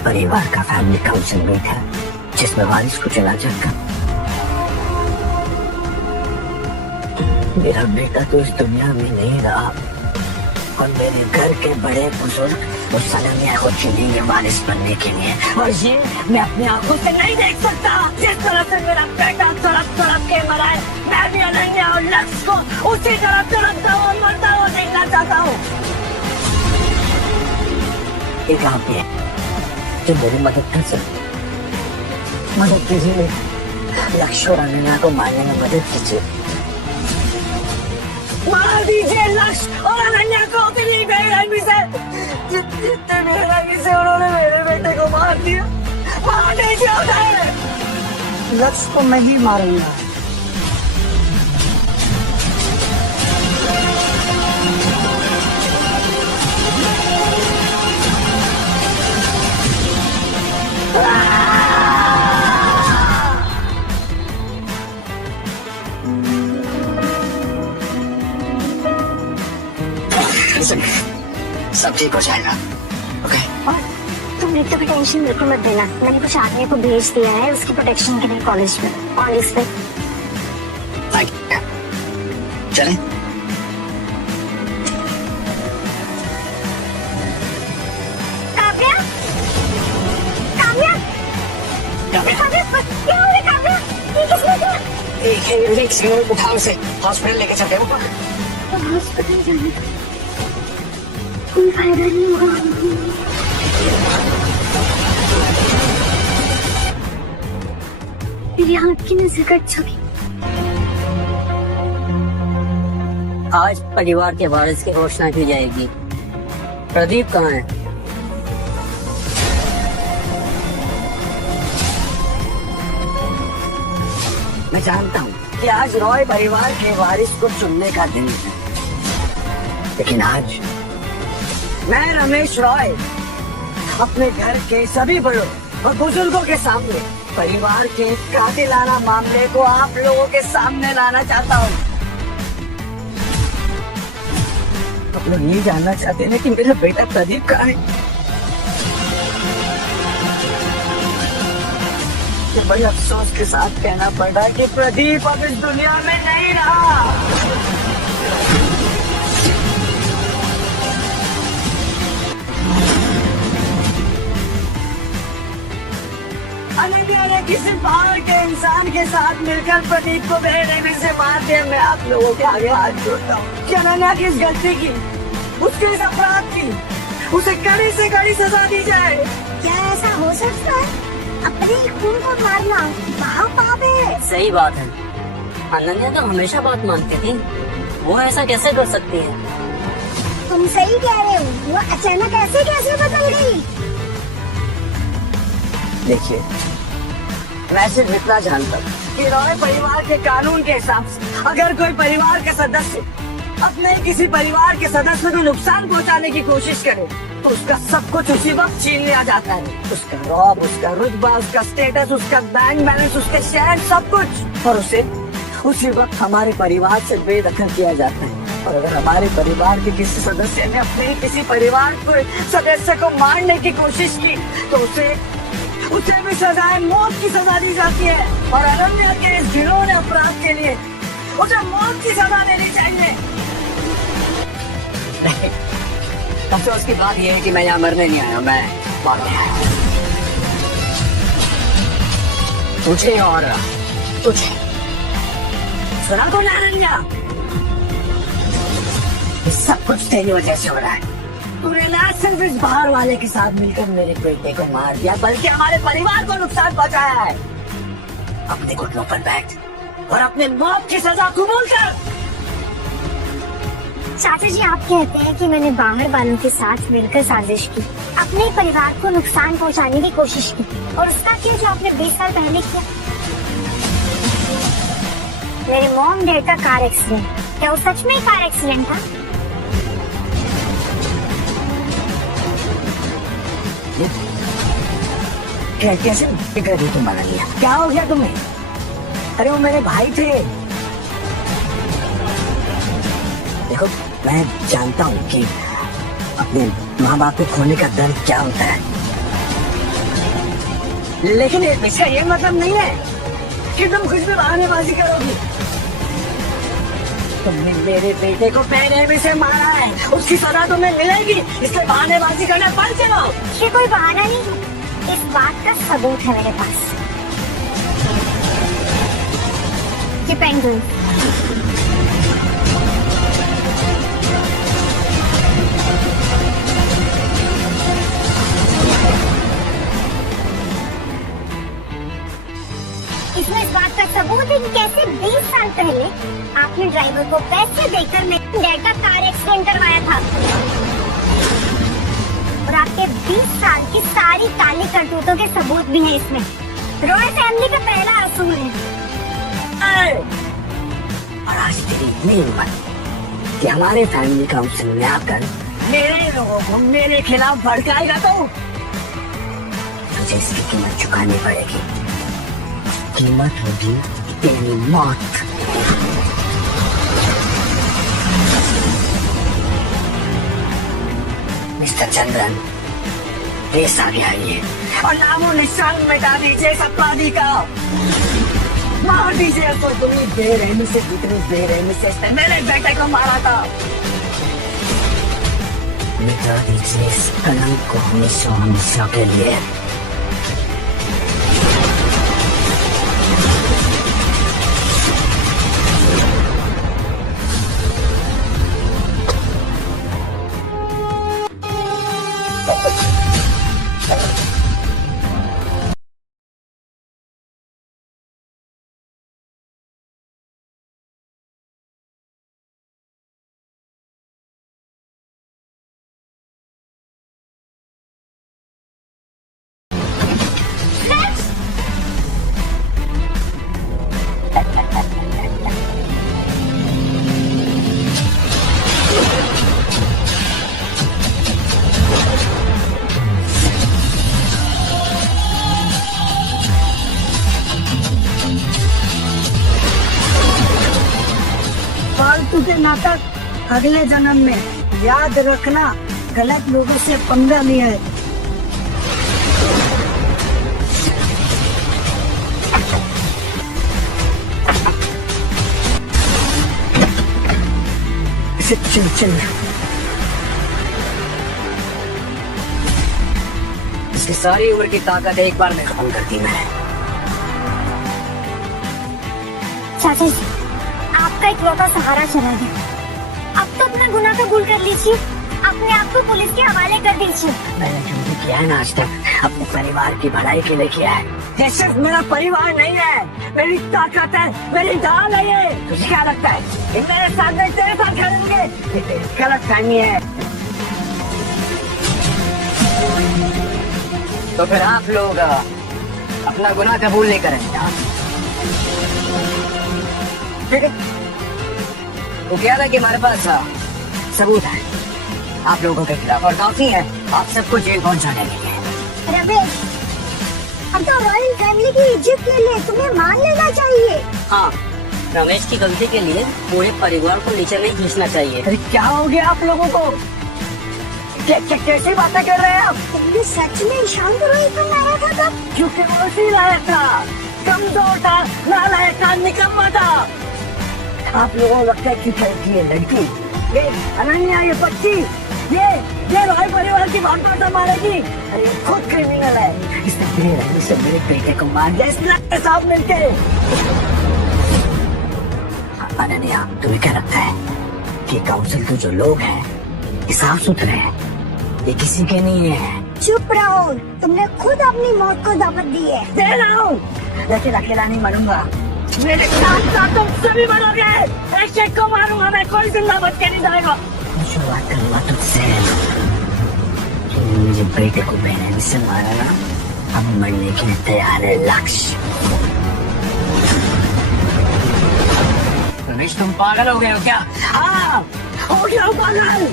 परिवार का फैमिली काउंसिल मीट है, जिसमें वारिस को चला जाएगा। मेरा बेटा तो इस दुनिया में नहीं रहा और मेरे घर के बड़े बुजुर्ग उस सलामिया को चुनेंगे वारिस बनने के लिए, और ये मैं अपनी आंखों से नहीं देख सकता। जिस तरह से मेरा बेटा तड़प तड़प के मरा है, मैं भी अनन्या और लक्ष्य को उसी तरह तड़पता हुआ मरता हुआ देखना चाहता हूँ। एक आप है जो मेरी मदद कर सकते। मदद कीजिए, लक्ष्य और अनन्या को मारने में मदद कीजिए। मार दीजिए लक्ष्य और अनन्या को अपनी बेरहमी से। जितने बेरहमी से उन्होंने मेरे बेटे को मार दिया, मार दीजिए उन्हें। लक्ष्य को मैं ही मारूंगा। टेंशन, सब ठीक हो जाएगा। ओके। और तुम रिक्तो की टेंशन बिल्कुल मत देना, मैंने कुछ आदमी को भेज दिया है उसकी प्रोटेक्शन के लिए कॉलेज में। All is well. चलें? काव्या, काव्या, काव्या, क्या हो रहा है काव्या? ये किसने किया? एक सेकंड, उठाओ उसे, हॉस्पिटल लेके चलते हैं ऊपर। तो हॉस्पिटल जाने का कोई फायदा नहीं होगा। मेरी आँख की नजर कट चुकी। आज परिवार के वारिस की घोषणा की जाएगी। प्रदीप कहाँ है? मैं जानता हूँ कि आज रॉय परिवार के वारिस को चुनने का दिन है, लेकिन आज मैं रमेश रॉय अपने घर के सभी बड़ों और बुजुर्गों के सामने परिवार के कातिलाना मामले को आप लोगों के सामने लाना चाहता हूँ। आप लोग ये जानना चाहते हैं कि मेरा बेटा प्रदीप कहाँ है? ये बड़े अफसोस के साथ कहना पड़ रहा है कि प्रदीप अब इस दुनिया में नहीं रहा। अनन्या ने किसी बाहर के इंसान के साथ मिलकर प्रदीप को बेरहमी से मार दिया। मैं आप लोगों के आगे हाथ जोड़ता हूँ कि अनन्या किस गलती की, उसके इस अपराध की उसे कड़ी से कड़ी सजा दी जाए। क्या ऐसा हो सकता है? अपने खून को मारना महापाप है। सही बात है। अनन्या तो हमेशा बात मानती थी, वो ऐसा कैसे कर सकती है? तुम सही कह रहे हो, वो अचानक ऐसे कैसे बदल गई? देखिए, मैं सिर्फ इतना जानता हूँ कि रॉय परिवार के कानून के हिसाब से अगर कोई परिवार के सदस्य अपने किसी परिवार के सदस्य को नुकसान पहुंचाने की कोशिश करे तो उसका सब कुछ उसी वक्त छीन लिया जाता है। उसका रॉब, उसका रुतबा, उसका स्टेटस, उसका बैंक बैलेंस, उसके शेयर, सब कुछ, और उसे उसी वक्त हमारे परिवार से बेदखल किया जाता है। और अगर हमारे परिवार के किसी सदस्य ने अपने किसी परिवार को सदस्य को मारने की कोशिश की तो उसे भी सजाए मौत की सजा दी जाती है। और अनन्या के इस घिनौने अपराध के लिए उसे मौत की सजा देनी चाहिए। अफसोस की बात यह है कि मैं यहाँ मरने नहीं आया, मैं मारने आया। तुझे और तुझे सुना को अनन्या, ये सब कुछ तेरी वजह से हो रहा है। तूने ना सिर्फ इस बाहर वाले के साथ मिलकर मेरे बेटे को मार दिया बल्कि हमारे परिवार को नुकसान पहुंचाया है। अपने घुटनों पर बैठ और अपने मौत की सजा कबूल कर। चाचा जी, आप कहते हैं कि मैंने बाहर वालों के साथ मिलकर साजिश की, अपने परिवार को नुकसान पहुंचाने की कोशिश की, और उसका क्या जो आपने 20 साल पहले किया? मेरे मॉम डैड का कार एक्सीडेंट, क्या वो सच में कार एक्सीडेंट था? कैसे फिक्र दी तुम बना लिया? क्या हो गया तुम्हें? अरे वो मेरे भाई थे। देखो, मैं जानता हूँ कि अपने माँ बाप को खोने का दर्द क्या होता है, लेकिन इसका ये मतलब नहीं है कि तुम कुछ भी बहानेबाजी करोगी। तुमने मेरे बेटे को बेरहमी से मारा है, उसकी सजा तुम्हें मिलेगी, इसलिए बहानेबाजी करना बंद करो। ये कोई बहाना नहीं, इस बात का सबूत है मेरे पास। ये पेंगुइन, इसमें इस बात का सबूत है कि कैसे 20 साल पहले आपने ड्राइवर को पैसे देकर मेरे डैड का कार एक्सीडेंट करवाया था, और आपके 20 साल की सारी काली करतूतों के सबूत भी हैं इसमें। रॉय फैमिली का पहला असूल है। और आज तेरी इतनी हिम्मत कि हमारे फैमिली काउंसिल में आकर मेरे लोगों को मेरे खिलाफ भड़काएगा तो तुझे इसकी कीमत चुकानी पड़ेगी। कीमत होगी तेरी मौत। . मिस्टर चंद्रन, केस आ गया ये, और नामो निशान मिटा दीजिए इस अपराधी का। मार दीजिए उसको। तुम्हें बेरहमी से, जितनी बेरहमी से इसने मेरे बेटे को मारा था, मिटा दीजिए इस कलंक को हमेशा हमेशा के लिए। फालतू के नाटक अगले जन्म में। याद रखना, गलत लोगों से पंगा लिया है। चल चल, इसकी सारी उम्र की ताकत एक बार में खत्म कर दी मैंने। चाचा जी, आपका एक लौता सहारा चला गया। अब तो अपना गुनाह कबूल कर लीजिए, अपने आप को पुलिस के हवाले कर दीजिए। मैंने जो भी किया है ना आज तक, अपने परिवार की भलाई के लिए किया है। ये सिर्फ मेरा परिवार नहीं है, मेरी ताकत है, मेरी ढाल है ये। तुझे क्या लगता है ये मेरे साथ नहीं तेरे साथ खेलेंगे? ये तेरी गलतफहमी है। तो फिर आप लोग अपना गुनाह कबूल नहीं करेंगे, हाँ? ठीक है, वो क्या था कि हमारे पास सबूत है आप लोगों के खिलाफ, और काफी है आप सबको जेल पहुंचाने के लिए। रमेश, अब तो रॉयल फैमिली की इज्जत के लिए तुम्हें मान लेना चाहिए। हाँ, रमेश की गलती के लिए पूरे परिवार को नीचे नहीं खींचना चाहिए। अरे क्या हो गया आप लोगों को? कैसी बातें कर रहे हैं आप? तुमने सच में ईशान को रोहित को मारा था तब? क्योंकि वो उसी लायक था, कमजोर था, नालायक था, निकम्मा था। आप लोगों को लगता है कि ये लड़की, ये अनन्या, ये बच्ची, ये रॉय परिवार की भागवत मारेगी? अरे ये खुद क्रिमिनल है। इसने बेरहमी से मेरे बेटे को मार दिया, इस लड़के के साथ मिलके। अनन्या, तुम्हें क्या लगता है कि काउंसिल के जो लोग हैं ये साफ सुथरे हैं, ये किसी के नहीं है? चुप रहो, तुमने खुद अपनी मौत को दावत दी है। दे रहा हूँ, लेकिन अकेला नहीं मरूंगा, मेरे साथ साथ तुम सभी मरोगे। एक को मारूंगा मैं, कोई जिंदा बच के नहीं जाएगा। शुरुआत करूंगा तुझसे। मुझे बेटे को बेरहमी से मारा ना, अब मरने के लिए तैयार है लक्ष्य। रमेश, तुम पागल हो गए हो क्या? हाँ, हो गया हूँ पागल।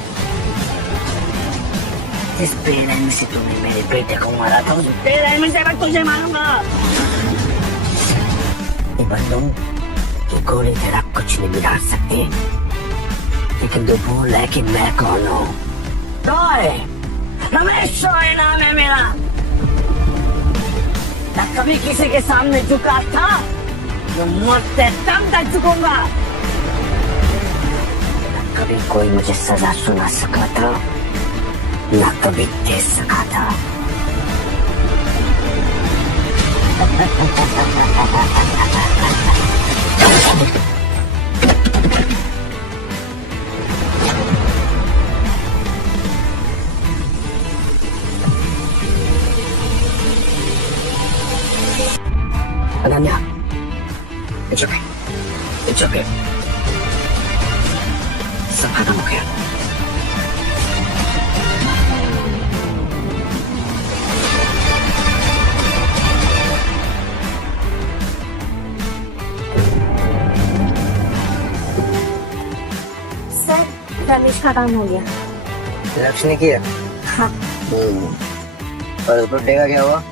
इस बेरहमी से तुमने मेरे बेटे को मारा था, उस बेरहमी से मैं तुझे मारूंगा। बंदों, ये गोली तेरा कुछ नहीं बिगाड़ सकती, लेकिन तू भूल है कि मैं कौन हूँ। रॉय, रमेश रॉय नाम है मेरा। मैं कभी किसी के सामने झुका था, जो मरते दम तक झुकूंगा। न कभी कोई मुझे सजा सुना सका था, न कभी दे सका था। Ananya, it's okay. It's okay. सब खत्म हो गया। सर, रमेश का काम हो गया। लक्ष्य ने किया? हाँ। और उस बुड्ढे का क्या हुआ?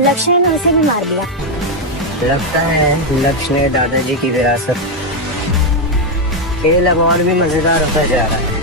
लक्ष्य ने उसे भी मार दिया। लगता है लक्ष्य ने दादाजी की विरासत। खेल अब और भी मजेदार होता जा रहा है।